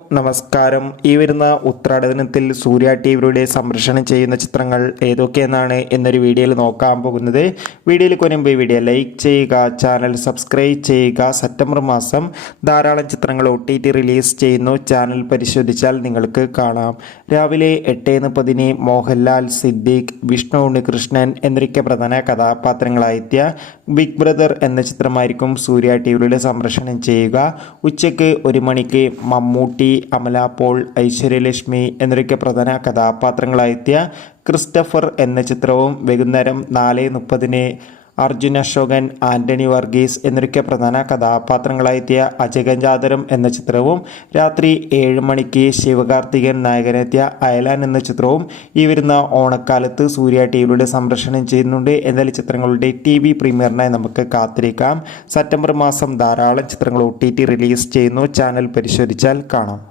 നമസ്കാരം. ഈ വരുന്ന ഉത്രാടനത്തിൽ സൂര്യ ടി വിയുടെ സംരക്ഷണം ചെയ്യുന്ന ചിത്രങ്ങൾ ഏതൊക്കെയെന്നാണ് എന്നൊരു വീഡിയോയിൽ നോക്കാൻ പോകുന്നത്. വീഡിയോയിൽ കൊനുമ്പ് ഈ വീഡിയോ ലൈക്ക് ചെയ്യുക ചാനൽ സബ്സ്ക്രൈബ് ചെയ്യുക. സെപ്റ്റംബർ മാസം ധാരാളം ചിത്രങ്ങൾ ഒ ടി ടി റിലീസ് ചെയ്യുന്നു. ചാനൽ പരിശോധിച്ചാൽ നിങ്ങൾക്ക് കാണാം. രാവിലെ എട്ട് മുപ്പതിന് മോഹൻലാൽ സിദ്ദീഖ് വിഷ്ണു ഉണ്ണികൃഷ്ണൻ എന്നൊക്കെ പ്രധാന കഥാപാത്രങ്ങളായെത്തിയ ബിഗ് ബ്രദർ എന്ന ചിത്രമായിരിക്കും സൂര്യ ടി വിയുടെ സംരക്ഷണം ചെയ്യുക. ഉച്ചയ്ക്ക് ഒരു മണിക്ക് മമ്മൂട്ടി അമല പോൾ ഐശ്വര്യലക്ഷ്മി എന്നിവരൊക്കെ പ്രധാന കഥാപാത്രങ്ങളായെത്തിയ ക്രിസ്റ്റഫർ എന്ന ചിത്രവും വൈകുന്നേരം നാല് മുപ്പതിന് അർജുൻ അശോകൻ ആന്റണി വർഗീസ് എന്നൊക്കെ പ്രധാന കഥാപാത്രങ്ങളായെത്തിയ അജഗഞ്ചാതരം എന്ന ചിത്രവും രാത്രി ഏഴ് മണിക്ക് ശിവകാർത്തികൻ നായകനെത്തിയ അയലാൻ എന്ന ചിത്രവും ഈ വരുന്ന ഓണക്കാലത്ത് സൂര്യ ടി വിയിലൂടെ സംരക്ഷണം ചെയ്യുന്നുണ്ട്. എന്നാലും ചിത്രങ്ങളുടെ ടി വി പ്രീമിയറിനായി നമുക്ക് കാത്തിരിക്കാം. സെപ്റ്റംബർ മാസം ധാരാളം ചിത്രങ്ങൾ ഒ ടി ടി റിലീസ് ചെയ്യുന്നു. ചാനൽ പരിശോധിച്ചാൽ കാണാം.